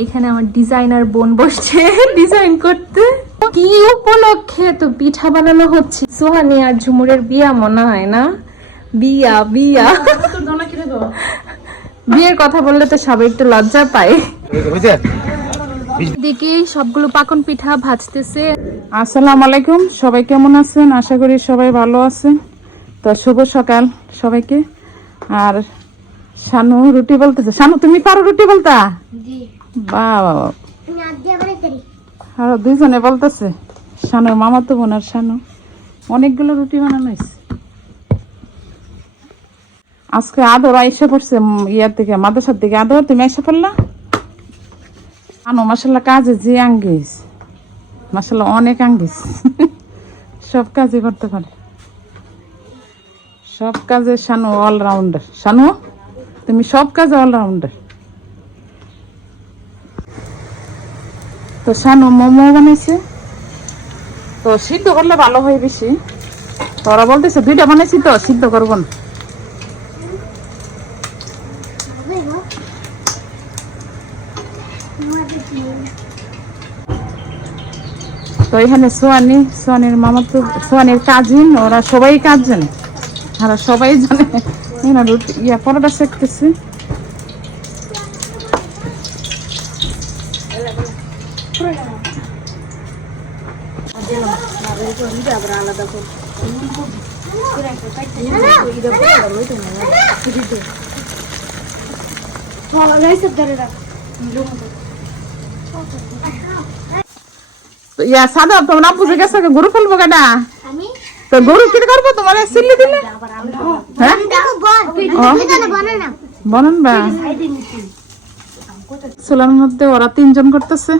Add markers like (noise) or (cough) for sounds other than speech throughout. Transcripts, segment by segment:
এইখানে আমার ডিজাইনার বোন বসছে (laughs) ডিজাইন করতে। কি উপলক্ষে তো পিঠা বানানো হচ্ছে? সোহানি আর ঝুমুরের বিয়া মনে হয় না? বিয়া বিয়া। বিয়ের কথা বললে তো সবাই একটু লজ্জা পায়। দিকে সবগুলো পাকন পিঠা ভাজতেছে। আসসালামু আলাইকুম সবাই কেমন আছেন? আশা করি সবাই ভালো আছেন। তো শুভ সকাল সবাইকে। আর শানু রুটি বলতেছে। শানু তুমি পারো রুটি বলতা? দুইজনে বলতেছে, শানুর মামা তো বোন আর শানু। অনেকগুলো রুটি বানানো হয়েছে। আজকে আদর আইসা পড়ছে ইয়ার থেকে মাদ্রাসার থেকে আদর, তুমি আইসা পড়লা? শানু মাসাল্লাহ কাজে যে আঙ্গিস মাসাল্লাহ অনেক আঙ্গিস। (laughs) সব কাজই করতে পারে। সব কাজে শানু অলরাউন্ডার শানু, তুমি সব কাজে অলরাউন্ডার তো শানু মোমো বানাইছে। তো সিদ্ধ করলে ভালো হয় বেশি। তো ওরা বলতেছে দুইটা বানাইছি তো, সিদ্ধ করব না। তো এখানে সোয়ানি, সোয়ানির মামা তো, সোয়ানির কাজিন ওরা সবাই কাজ জানে আর সবাই জানে। রুটি ইয়া পরোটা শেখতেছে তো ইয়া সাদা তোমরা বুঝে গেছো কি গরু ফেলব কেনা তো গরু কি করব? তোমার সিল্লি দিলে? হ্যাঁ? বলেন বা। চুলার মধ্যে ওরা তিনজন করতেছে।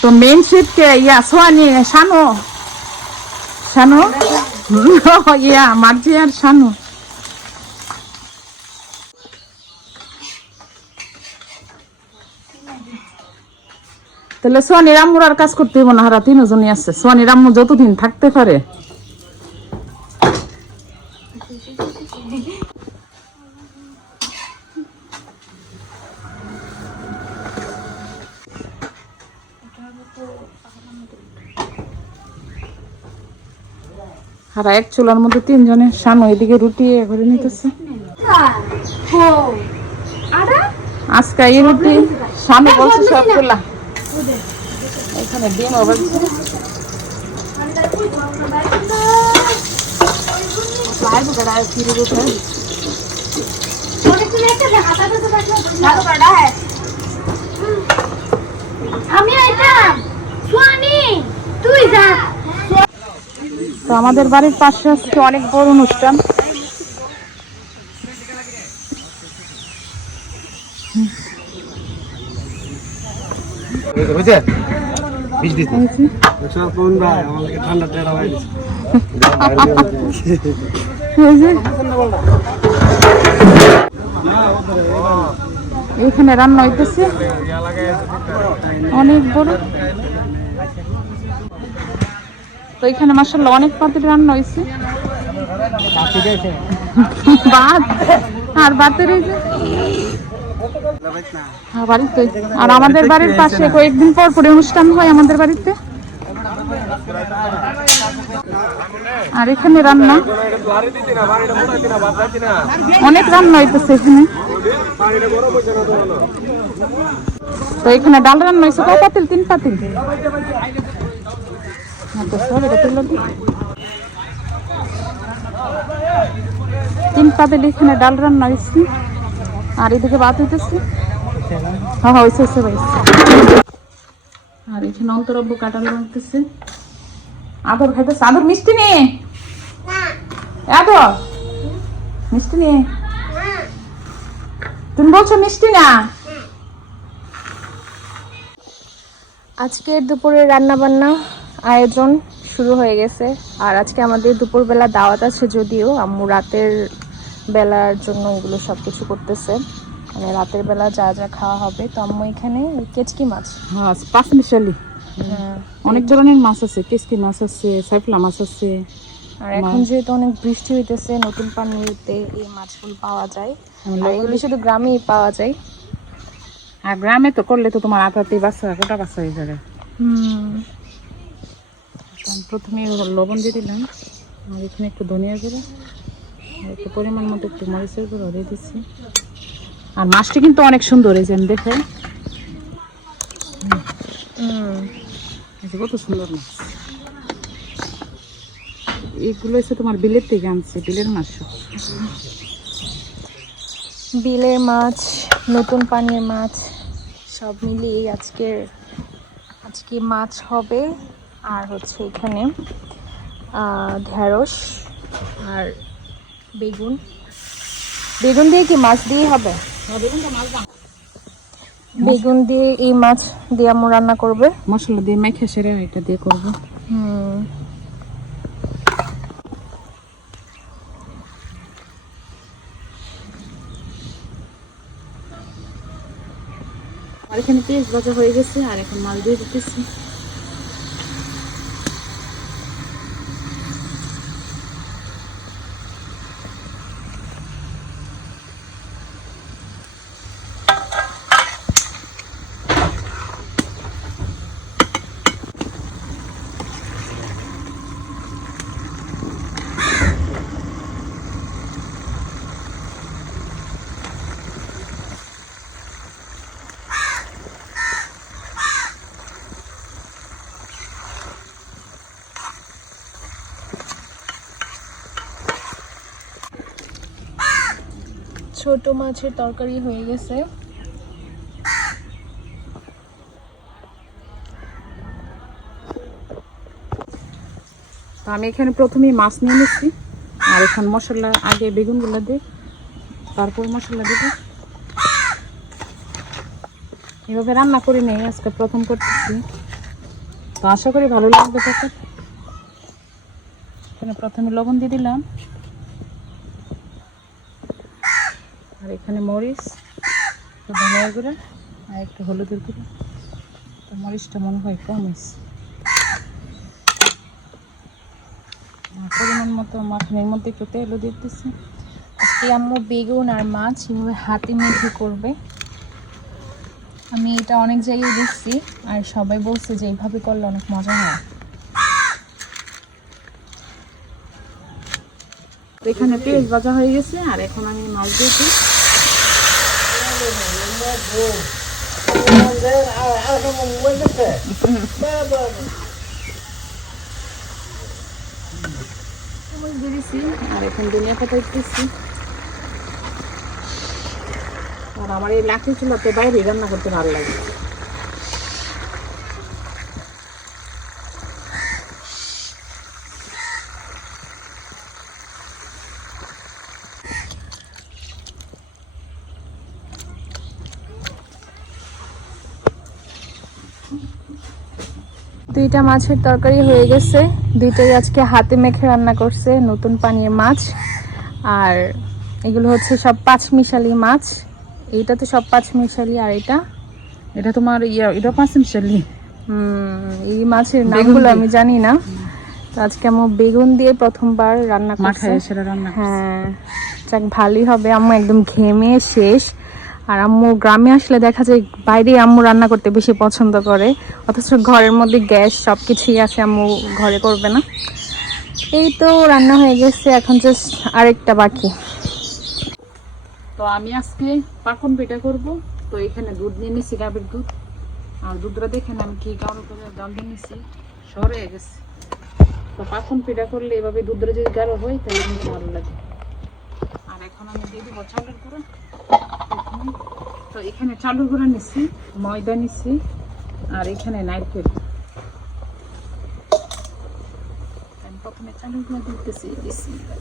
তো মেন শিট কে ইয়া সোয়ানি শানু। শানু? (laughs) ইয়া মার্জি আর শানু। তাহলে সোয়ানি রাম্মুর আর কাজ করতে হইব না, হারা তিনজনই আছে। সোয়ানি রাম্মু যতদিন থাকতে পারে। আর এক চুলার মধ্যে তিনজনে শানু এদিকে রুটি এ করে নিতেছে। আজকে এই রুটি শানু বলছে সব চুলা। এখানে ডিম অবস্থা আমি আইতাম সোয়ানি তুই যা। তো আমাদের বাড়ির পাশে হচ্ছে অনেক বড় অনুষ্ঠান। এইখানে রান্না হইতেছে। অনেক বড়। তো এখানে মাসাল্লাহ অনেক পাতিল রান্না হয়েছে। ভাত? আর ভাতের এই আর আমাদের বাড়ির পাশে কয়েকদিন পর পরে অনুষ্ঠান হয় আমাদের বাড়িতে। আর এখানে রান্না? অনেক রান্না হইতেছে এখানে। তো এখানে ডাল রান্না হয়েছে। কয় পাতিল? তিন পাতিল হ্যাঁ, তো সব এটা তুলে দিই। তিন পাতিল এখানে ডাল রান্না হয়েছে। আর এদিকে ভাত হইতেছে। হ্যাঁ হ্যাঁ হয়েছে হয়েছে আর এখানে অন্তরব্য কাটাল রাখতেছে আদর খাইতেছে। আদর মিষ্টি নিয়ে আদর? মিষ্টি নিয়ে তুমি বলছো মিষ্টি না? আজকের দুপুরে রান্না বান্না আয়োজন শুরু হয়ে গেছে। আর আজকে আমাদের দুপুরবেলা দাওয়াত আছে যদিও আম্মু রাতের বেলার জন্য এগুলো সব কিছু করতেছে। মানে রাতের বেলা যা যা খাওয়া হবে। তো আম্মু এখানে কেচকি মাছ। হ্যাঁ পাঁচ মিশালি অনেক ধরনের মাছ আছে কিসকি মাছ আছে সাইফলা মাছ আছে। আর এখন যেহেতু অনেক বৃষ্টি হইতেছে নতুন পানিতে এই মাছগুলো পাওয়া যায়। এগুলি শুধু গ্রামেই পাওয়া যায়। আর গ্রামে তো করলে তো তোমার আটাতেই বাচ্চা গোটা বাচ্চা হয়ে যাবে? হুম। প্রথমে লবণ দিয়ে দিলাম, আর এখানে একটু ধনিয়া গুঁড়ো, আর একটু পরিমাণ মতো একটু মরিচের গুঁড়ো দিয়ে দিচ্ছি। আর মাছটি কিন্তু অনেক সুন্দর, এই যে দেখে কত সুন্দর মাছ। এগুলো হচ্ছে তোমার বিলের থেকে আনছে, বিলের মাছ। বিলের মাছ, নতুন পানির মাছ, সব মিলিয়ে আজকের, আজকে মাছ হবে আর হচ্ছে এখানে ঢেঁড়স আর বেগুন। বেগুন দিয়ে কি মাছ দিয়ে হবে? বেগুন দিয়ে এই মাছ দিয়ে আম্মু রান্না করবে? মশলা দিয়ে মেখে সেরে এটা দিয়ে করব। হুম। আর এখানে পেঁয়াজ ভাজা হয়ে গেছে আর এখন মাছ দিয়ে দিতেছি। ছোট মাছের তরকারি হয়ে গেছে। তো আমি এখানে প্রথমে মাছ নিয়ে নিচ্ছি, আর এখন মশলা আগে বেগুনগুলো দিই তারপর মশলা দেব। এভাবে রান্না করে নেই আজকে প্রথম করতেছি। তো আশা করি ভালো লাগবে তাকে। এখানে প্রথমে লবণ দিয়ে দিলাম। আর এখানে মরিচ, একটু গুঁড়া আর একটু হলুদের গুঁড়া। তো মরিচটা মনে হয় কম পরিমাণ মতো মাখনের মধ্যে একটু তেলও দিচ্ছি। আজকে আম্মু বেগুন আর মাছ এভাবে হাতে মেখে করবে। আমি এটা অনেক জায়গায় দেখছি আর সবাই বলছে যে এইভাবে করলে অনেক মজা হয়। তো এখানে পেঁয়াজ ভাজা হয়ে গেছে, আর এখন আমি মাছ দিয়েছি। দিয়ে আর এখন ধনিয়া পাতা দিতেছি আর আমার এই লাকড়ি চুলাতে বাইরে রান্না করতে ভালো লাগে। দুইটা মাছের তরকারি হয়ে গেছে। দুইটাই আজকে হাতে মেখে রান্না করছে নতুন পানির মাছ। আর এগুলো হচ্ছে সব পাঁচ মিশালি মাছ। এইটা তো সব পাঁচ মিশালি আর এটা? এটা তোমার ইয়া এটা পাঁচ মিশালি এই মাছের নামগুলো আমি জানি না। তো আজকে আমার বেগুন দিয়ে প্রথমবার রান্না করছে। হ্যাঁ যাক ভালোই হবে। আম্মু একদম ঘেমে শেষ। আর আম্মু গ্রামে আসলে দেখা যায় বাইরে আম্মু রান্না করতে বেশি পছন্দ করে। অথচ ঘরের মধ্যে গ্যাস সব কিছুই আছে, আম্মু ঘরে করবে না। এই তো রান্না হয়ে গেছে, এখন জাস্ট আরেকটা বাকি। তো আমি আজকে পাকন পিঠা করব। তো এখানে দুধ নিয়ে নিচ্ছি গাভীর দুধ। আর দুধটা দেখেন আমি কি গাউর করে জল দিয়ে নিচ্ছি শহরে গেছে। তো পাকন পিঠা করলে এভাবে দুধটা যদি গাঢ় হয়, তাহলে ভালো লাগে। আর এখন আমি দিয়ে দিব এখানে। তো এখানে চালু গুঁড়া নিচ্ছি ময়দা নিচ্ছি আর এখানে নারকেল প্রথমে চালু গুঁড়া দিতেছি, বিসমিল্লাহ।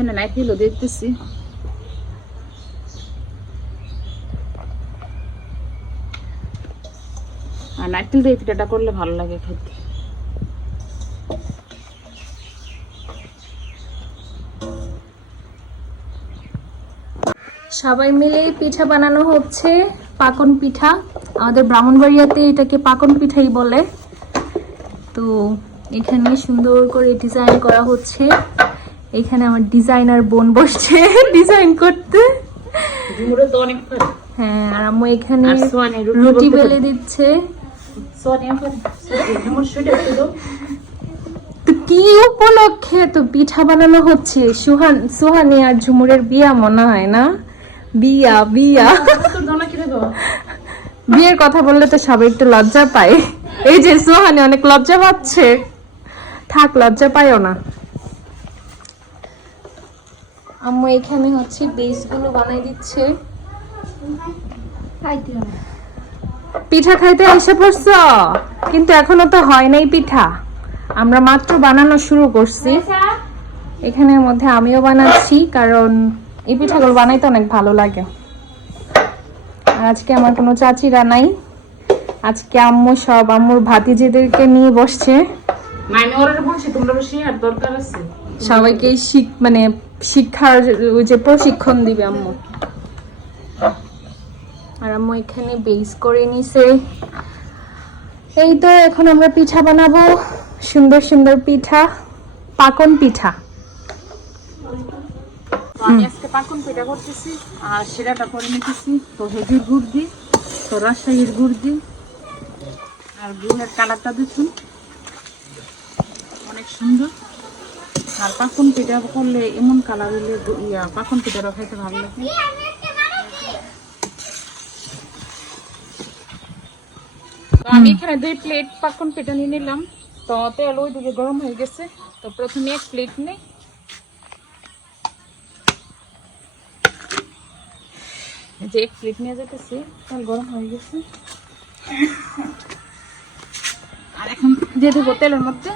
এখানে নারকেলও দিয়ে দিতেছি আর নারকেল দিয়ে পিঠাটা করলে ভালো লাগে খেতে। সবাই মিলে পিঠা বানানো হচ্ছে, পাকন পিঠা। আমাদের ব্রাহ্মণবাড়িয়াতে এটাকে পাকন পিঠাই বলে। তো এখানে সুন্দর করে ডিজাইন করা হচ্ছে। এখানে আমার ডিজাইনার বোন বসছে (laughs) ডিজাইন করতে। হ্যাঁ আর আম্মু এখানে রুটি বেলে দিচ্ছে। তো কি উপলক্ষে তো পিঠা বানানো হচ্ছে? সুহান সুহানি আর ঝুমুরের বিয়া মনে হয় না? বিয়া বিয়া। বিয়ের কথা বললে তো সবাই একটু লজ্জা পায়। এই যে সোহানি অনেক লজ্জা পাচ্ছে। থাক লজ্জা পায়ও না। আম্মু এখানে হচ্ছে বেসগুলো বানাই দিচ্ছে। পিঠা খাইতে এসে পড়ছো? কিন্তু এখনও তো হয় নাই পিঠা। আমরা মাত্র বানানো শুরু করছি। এখানের মধ্যে আমিও বানাচ্ছি কারণ এই পিঠাগুলো বানাইতে অনেক ভালো লাগে। আর আজকে আমার কোনো চাচিরা নাই। আজকে আম্মু সব আম্মুর ভাতিজিদেরকে নিয়ে বসছে। মাইনে ওরা বলছি তোমরা বেশি আর দরকার আছে। সবাইকে শিখ মানে শিক্ষার ওই যে প্রশিক্ষণ দিবে আম্মু। আর আম্মু এখানে বেস করে নিছে। এই তো এখন আমরা পিঠা বানাবো। সুন্দর সুন্দর পিঠা। পাকন পিঠা। আমি আজকে পাকুন পিঠা করতেছি আর শিরাটা করে নিতেছি। তো হেজির গুড় দিই তো রাজশাহীর গুড় দিই আর গুড়ের কালারটা দেখুন। অনেক সুন্দর। আর পাকুন পিঠা করলে এমন কালার হলে গু- ইয়া পাকুন পিঠাটা খাইতে ভালো লাগে। আমি এখানে দুই প্লেট পাকুন পিঠা নিয়ে নিলাম। তো তেল ওইদিকে গরম হয়ে গেছে। তো প্রথমে এক প্লেট নেই। যে এক প্লেট নিয়ে যেতেছি তেল গরম হয়ে গেছে। আর এখন দিয়ে দেবো তেলের মধ্যে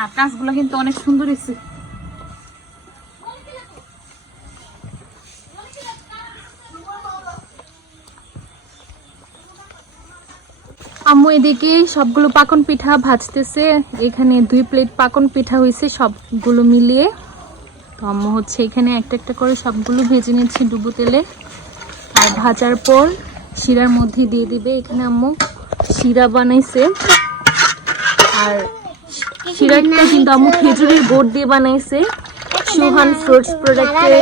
আর কাঁচগুলো কিন্তু অনেক সুন্দর হয়েছে। আম্মু এদিকে সবগুলো পাকন পিঠা ভাজতেছে। এখানে দুই প্লেট পাকন পিঠা হয়েছে সবগুলো মিলিয়ে। তো আম্মু হচ্ছে এখানে একটা একটা করে সবগুলো ভেজে নিচ্ছে ডুবো তেলে। আর ভাজার পর শিরার মধ্যে দিয়ে দিবে। এখানে আম্মু শিরা বানাইছে। আর শিরাটা কিন্তু আম্মু খেজুরের গুড় দিয়ে বানাইছে। সুহান ফ্রুটস প্রোডাক্টের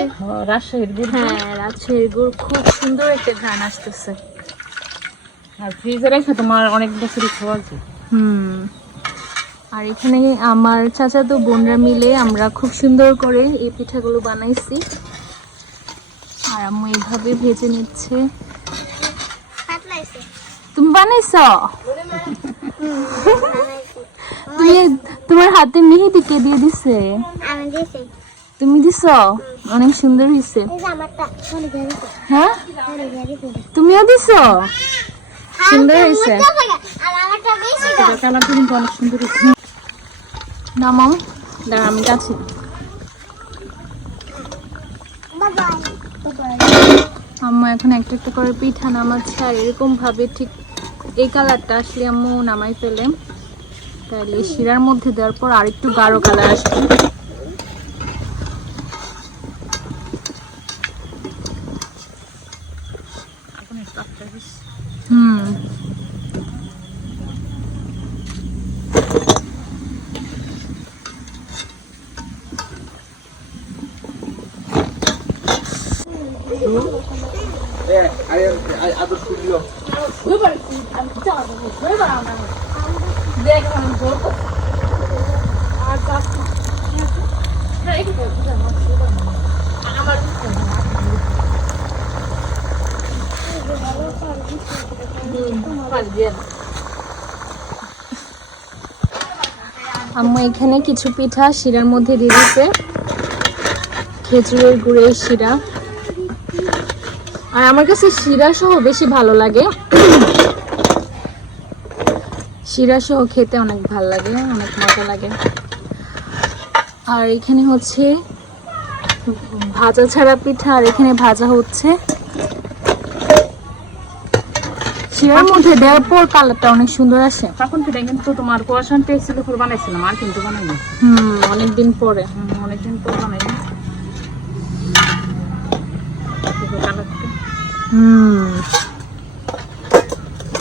রাজশাহীর গুড় হ্যাঁ রাজশাহীর গুড় খুব সুন্দর একটা গান আসতেছে। আর ফ্রিজে রেখে তোমার অনেক বছরই খাওয়া যায়। হুম। আর এখানে আমার চাচাতো বোনরা মিলে আমরা খুব সুন্দর করে এই পিঠাগুলো বানাইছি। আর আম্মু এইভাবে ভেজে নিচ্ছে। তুমি বানাইছ? তুমি তোমার হাতে মেহেদি কে দিয়ে দিছে। আমি দিছি। তুমি দিছ? অনেক সুন্দর হয়েছে হ্যাঁ? তুমিও দিছ? সুন্দর হয়েছে আর আমারটা কালারটা কিন্তু অনেক সুন্দর হয়েছে নামাও দাঁড়া আমি কাছে আম্মু এখন একটা একটা করে পিঠা নামাচ্ছে আর এরকম ভাবে ঠিক এই কালারটা আসলে আম্মু নামাই ফেলে। তাহলে শিরার মধ্যে দেওয়ার পর আরেকটু গাঢ় কালার আসবে। আম্মু, এখানে কিছু পিঠা, শিরার মধ্যে দিয়ে খেজুরের গুড়ের শিরা। আর আমার কাছে শিরা সহ বেশি ভালো লাগে। শিরা সহ খেতে অনেক ভালো লাগে অনেক মজা লাগে। আর এখানে হচ্ছে ভাজা ছাড়া পিঠা আর এখানে ভাজা হচ্ছে চিয়ার মধ্যে দেওয়ার পর কালারটা অনেক সুন্দর আসে। তখন থেকে কিন্তু তোমার কুয়াশান ছিল করে বানাইছিলাম আর কিন্তু বানাইনি। হুম অনেকদিন পরে। হুম, অনেকদিন পর বানাইনি। হুম।